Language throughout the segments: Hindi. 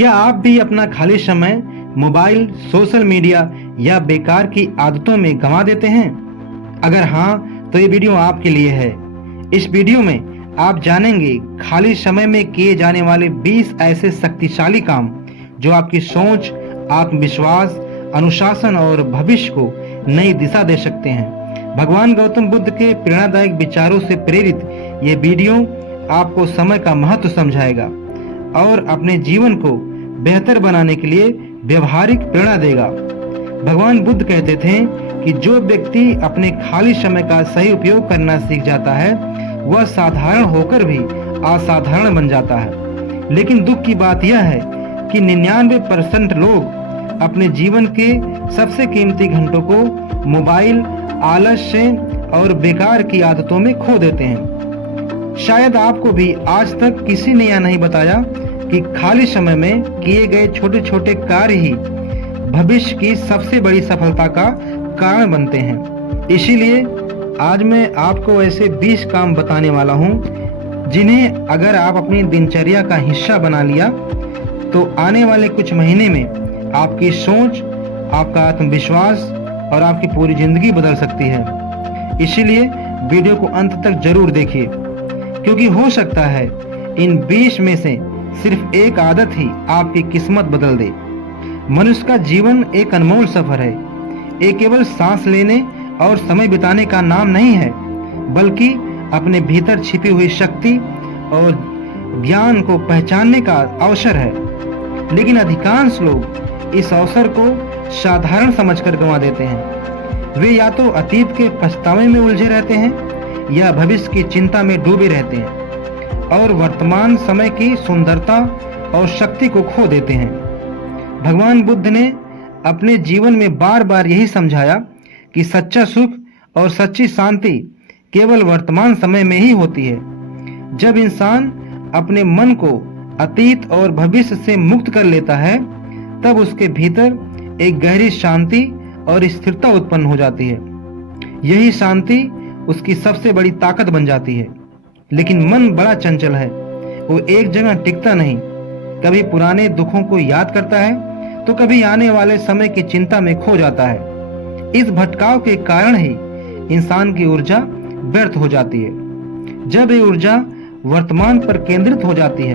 क्या आप भी अपना खाली समय मोबाइल, सोशल मीडिया या बेकार की आदतों में गंवा देते हैं? अगर हाँ, तो ये वीडियो आपके लिए है। इस वीडियो में आप जानेंगे खाली समय में किए जाने वाले 20 ऐसे शक्तिशाली काम जो आपकी सोच, आत्मविश्वास, अनुशासन और भविष्य को नई दिशा दे सकते हैं। भगवान गौतम बुद्ध के प्रेरणादायक विचारों से प्रेरित ये वीडियो आपको समय का महत्व समझाएगा और अपने जीवन को बेहतर बनाने के लिए व्यवहारिक प्रेरणा देगा। भगवान बुद्ध कहते थे कि जो व्यक्ति अपने खाली समय का सही उपयोग करना सीख जाता है वह साधारण होकर भी असाधारण बन जाता है। लेकिन दुख की बात यह है कि 99% लोग अपने जीवन के सबसे कीमती घंटों को मोबाइल, आलस्य और बेकार की आदतों में खो देते हैं। शायद आपको भी आज तक किसी ने यह नहीं बताया कि खाली समय में किए गए छोटे छोटे कार्य ही भविष्य की सबसे बड़ी सफलता का कारण बनते हैं। इसीलिए आज मैं आपको ऐसे 20 काम बताने वाला हूं जिन्हें अगर आप अपनी दिनचर्या का हिस्सा बना लिया तो आने वाले कुछ महीने में आपकी सोच, आपका आत्मविश्वास और आपकी पूरी जिंदगी बदल सकती है। इसीलिए वीडियो को अंत तक जरूर देखिए, क्योंकि हो सकता है इन 20 में से सिर्फ एक आदत ही आपकी किस्मत बदल दे। मनुष्य का जीवन एक अनमोल सफर है। ये केवल सांस लेने और समय बिताने का नाम नहीं है, बल्कि अपने भीतर छिपी हुई शक्ति और ज्ञान को पहचानने का अवसर है। लेकिन अधिकांश लोग इस अवसर को साधारण समझकर गंवा देते हैं। वे या तो अतीत के पछतावे में उलझे रहते हैं या भविष्य की चिंता में डूबे रहते हैं और वर्तमान समय की सुंदरता और शक्ति को खो देते हैं। भगवान बुद्ध ने अपने जीवन में बार बार यही समझाया कि सच्चा सुख और सच्ची शांति केवल वर्तमान समय में ही होती है। जब इंसान अपने मन को अतीत और भविष्य से मुक्त कर लेता है, तब उसके भीतर एक गहरी शांति और स्थिरता उत्पन्न हो जाती है। यही शांति उसकी सबसे बड़ी ताकत बन जाती है। लेकिन मन बड़ा चंचल है, वो एक जगह टिकता नहीं। कभी पुराने दुखों को याद करता है तो कभी आने वाले समय की चिंता में खो जाता है। इस भटकाव के कारण ही इंसान की ऊर्जा व्यर्थ हो जाती है। जब ये ऊर्जा वर्तमान पर केंद्रित हो जाती है,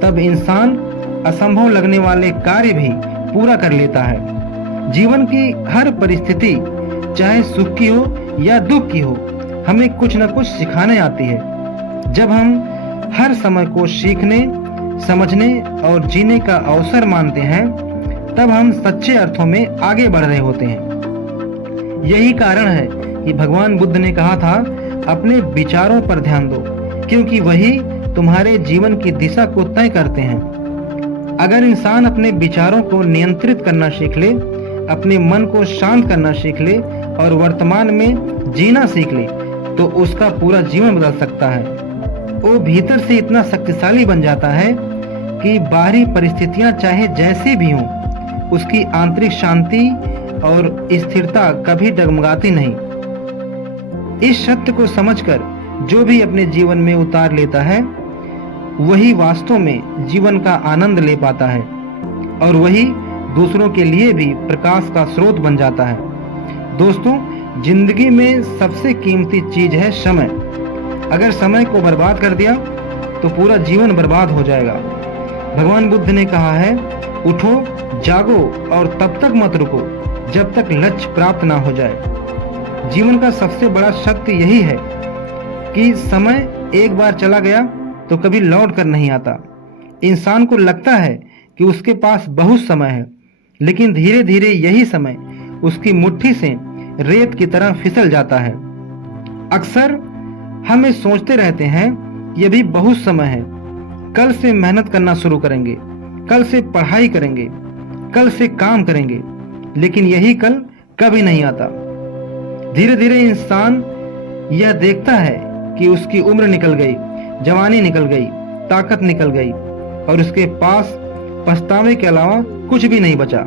तब इंसान असंभव लगने वाले कार्य भी पूरा कर लेता है। जीवन की हर परिस्थिति, चाहे सुख की हो या दुख की हो, हमें कुछ न कुछ सिखाने आती है। जब हम हर समय को सीखने, समझने और जीने का अवसर मानते हैं, तब हम सच्चे अर्थों में आगे बढ़ रहे होते हैं। यही कारण है कि भगवान बुद्ध ने कहा था, अपने विचारों पर ध्यान दो, क्योंकि वही तुम्हारे जीवन की दिशा को तय करते हैं। अगर इंसान अपने विचारों को नियंत्रित करना सीख ले, अपने मन को शांत करना सीख ले और वर्तमान में जीना सीख ले, तो उसका पूरा जीवन बदल सकता है। वो भीतर से इतना शक्तिशाली बन जाता है कि बाहरी परिस्थितियां चाहे जैसी भी हों, उसकी आंतरिक शांति और स्थिरता कभी डगमगाती नहीं। इस सत्य को समझकर जो भी अपने जीवन में उतार लेता है, वही वास्तव में जीवन का आनंद ले पाता है और वही दूसरों के लिए भी प्रकाश का स्रोत बन जाता है। दोस्तों, जिंदगी में सबसे कीमती चीज है समय। अगर समय को बर्बाद कर दिया तो पूरा जीवन बर्बाद हो जाएगा। भगवान बुद्ध ने कहा है, उठो, जागो और तब तक मत रुको जब तक लक्ष्य प्राप्त ना हो जाए। जीवन का सबसे बड़ा सत्य यही है कि समय एक बार चला गया तो कभी लौट कर नहीं आता। इंसान को लगता है कि उसके पास बहुत समय है, लेकिन धीरे धीरे यही समय उसकी मुट्ठी से रेत की तरह फिसल जाता है। अक्सर हम ये सोचते रहते हैं, ये भी बहुत समय है, कल से मेहनत करना शुरू करेंगे, कल से पढ़ाई करेंगे, कल से काम करेंगे, लेकिन यही कल कभी नहीं आता। धीरे धीरे इंसान यह देखता है कि उसकी उम्र निकल गई, जवानी निकल गई, ताकत निकल गई और उसके पास पछतावे के अलावा कुछ भी नहीं बचा।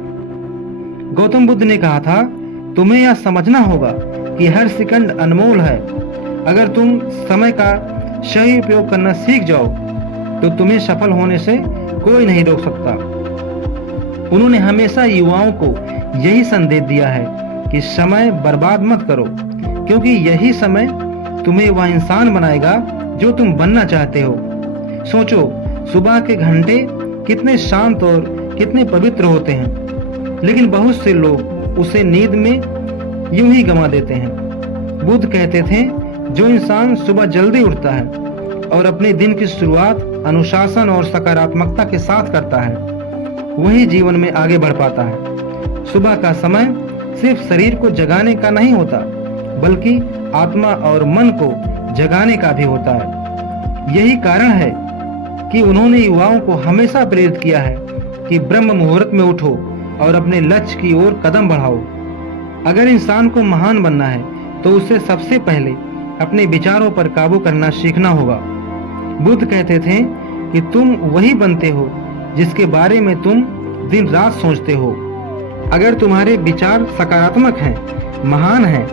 गौतम बुद्ध ने कहा था, तुम्हें यह समझना होगा कि हर सेकंड अनमोल है। अगर तुम समय का सही उपयोग करना सीख जाओ तो तुम्हें सफल होने से कोई नहीं रोक सकता। उन्होंने हमेशा युवाओं को यही संदेश दिया है कि समय बर्बाद मत करो, क्योंकि यही समय तुम्हें वह इंसान बनाएगा जो तुम बनना चाहते हो। सोचो, सुबह के घंटे कितने शांत और कितने पवित्र होते हैं, लेकिन बहुत से लोग उसे नींद में यूं ही गंवा देते हैं। बुद्ध कहते थे, जो इंसान सुबह जल्दी उठता है और अपने दिन की शुरुआत अनुशासन और सकारात्मकता के साथ करता है, वही जीवन में आगे बढ़ पाता है। सुबह का समय सिर्फ शरीर को जगाने का नहीं होता, बल्कि आत्मा और मन को जगाने का भी होता है। यही कारण है कि उन्होंने युवाओं को हमेशा प्रेरित किया है कि ब्रह्म मुहूर्त में उठो और अपने लक्ष्य की ओर कदम बढ़ाओ। अगर इंसान को महान बनना है तो उसे सबसे पहले अपने विचारों पर काबू करना सीखना होगा। बुद्ध कहते थे कि तुम वही बनते हो जिसके बारे में तुम दिन रात सोचते हो। अगर तुम्हारे विचार सकारात्मक हैं, महान हैं,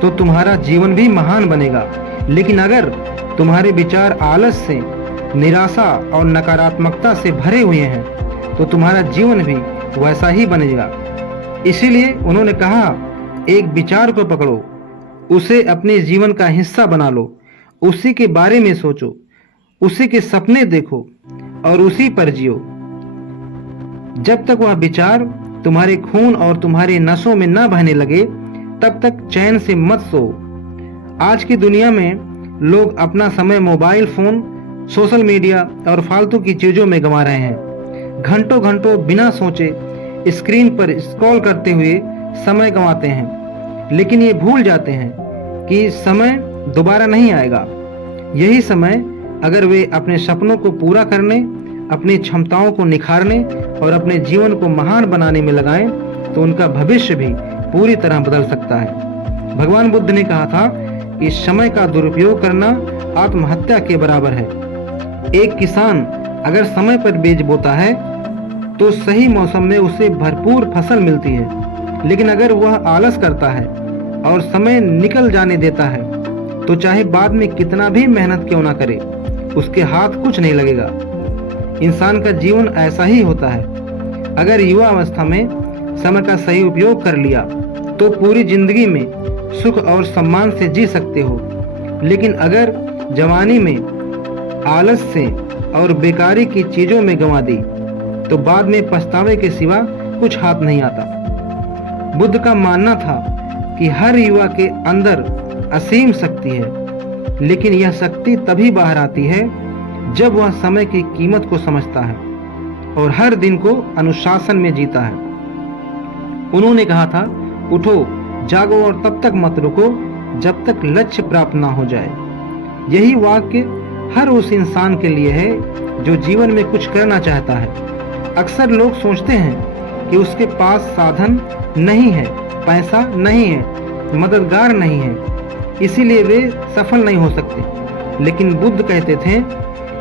तो तुम्हारा जीवन भी महान बनेगा। लेकिन अगर तुम्हारे विचार आलस से, निराशा और नकारात्मकता से भरे हुए हैं, तो तुम्हारा जीवन भी वैसा ही बनेगा। इसीलिए उन्होंने कहा, एक विचार को पकड़ो, उसे अपने जीवन का हिस्सा बना लो, उसी के बारे में सोचो, उसी के सपने देखो और उसी पर जियो। जब तक वह विचार तुम्हारे खून और तुम्हारे नसों में न बहने लगे, तब तक चैन से मत सो। आज की दुनिया में लोग अपना समय मोबाइल फोन, सोशल मीडिया और फालतू की चीजों में गंवा रहे हैं। घंटों घंटों बिना सोचे स्क्रीन पर स्क्रॉल करते हुए समय गंवाते हैं, लेकिन ये भूल जाते हैं कि समय दोबारा नहीं आएगा। यही समय अगर वे अपने सपनों को पूरा करने, अपनी क्षमताओं को निखारने और अपने जीवन को महान बनाने में लगाएं, तो उनका भविष्य भी पूरी तरह बदल सकता है। भगवान बुद्ध ने कहा था कि समय का दुरुपयोग करना आत्महत्या के बराबर है। एक किसान अगर समय पर बीज बोता है तो सही मौसम में उसे भरपूर फसल मिलती है, लेकिन अगर वह आलस करता है और समय निकल जाने देता है, तो चाहे बाद में कितना भी मेहनत क्यों ना करे, उसके हाथ कुछ नहीं लगेगा। इंसान का जीवन ऐसा ही होता है। अगर युवा अवस्था में समय का सही उपयोग कर लिया तो पूरी जिंदगी में सुख और सम्मान से जी सकते हो, लेकिन अगर जवानी में आलस से और बेकारी की चीजों में गंवा दी तो बाद में पछतावे के सिवा कुछ हाथ नहीं आता। बुद्ध का मानना था कि हर युवा के अंदर असीम शक्ति है, लेकिन यह शक्ति तभी बाहर आती है जब वह समय की कीमत को समझता है और हर दिन को अनुशासन में जीता है। उन्होंने कहा था, उठो, जागो और तब तक मत रुको जब तक लक्ष्य प्राप्त ना हो जाए। यही वाक्य हर उस इंसान के लिए है जो जीवन में कुछ करना चाहता है। अक्सर लोग सोचते हैं कि उसके पास साधन नहीं है, पैसा नहीं है, मददगार नहीं है, इसीलिए वे सफल नहीं हो सकते। लेकिन बुद्ध कहते थे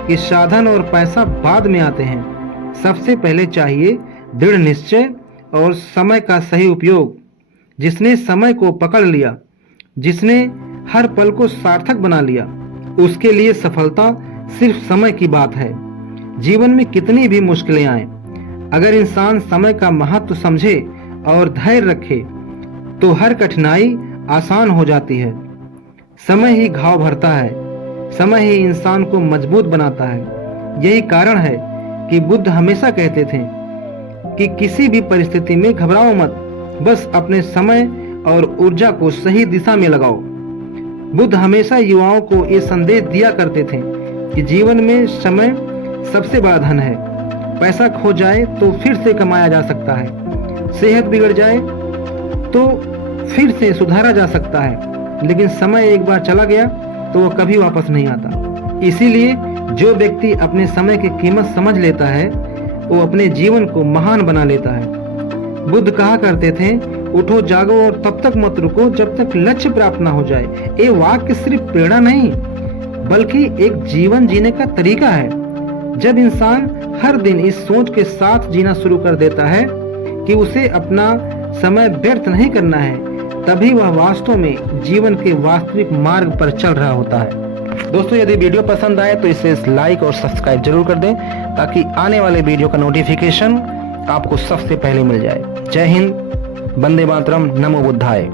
कि साधन और पैसा बाद में आते हैं, सबसे पहले चाहिए दृढ़ निश्चय और समय का सही उपयोग। जिसने समय को पकड़ लिया, जिसने हर पल को सार्थक बना लिया, उसके लिए सफलता सिर्फ समय की बात है। जीवन में कितनी भी मुश्किलें आए, अगर इंसान समय का महत्व समझे और धैर्य रखे तो हर कठिनाई आसान हो जाती है। समय ही घाव भरता है, समय ही इंसान को मजबूत बनाता है। यही कारण है कि बुद्ध हमेशा कहते थे कि किसी भी परिस्थिति में घबराओ मत, बस अपने समय और ऊर्जा को सही दिशा में लगाओ। बुद्ध हमेशा युवाओं को ये संदेश दिया करते थे कि जीवन में समय सबसे बड़ा धन है। पैसा खो जाए तो फिर से कमाया जा सकता है, सेहत बिगड़ जाए तो फिर से सुधारा जा सकता है, लेकिन समय एक बार चला गया तो वो कभी वापस नहीं आता। इसीलिए जो व्यक्ति अपने समय की कीमत समझ लेता है, वो अपने जीवन को महान बना लेता है। बुद्ध कहा करते थे, उठो, जागो और तब तक मत रुको जब तक लक्ष्य प्राप्त ना हो जाए। ये वाक्य सिर्फ प्रेरणा नहीं, बल्कि एक जीवन जीने का तरीका है। जब इंसान हर दिन इस सोच के साथ जीना शुरू कर देता है कि उसे अपना समय व्यर्थ नहीं करना है, तभी वह वास्तव में जीवन के वास्तविक मार्ग पर चल रहा होता है। दोस्तों, यदि वीडियो पसंद आए तो इसे लाइक और सब्सक्राइब जरूर कर दें, ताकि आने वाले वीडियो का नोटिफिकेशन आपको सबसे पहले मिल जाए। जय हिंद, वंदे मातरम, नमो बुद्धाय।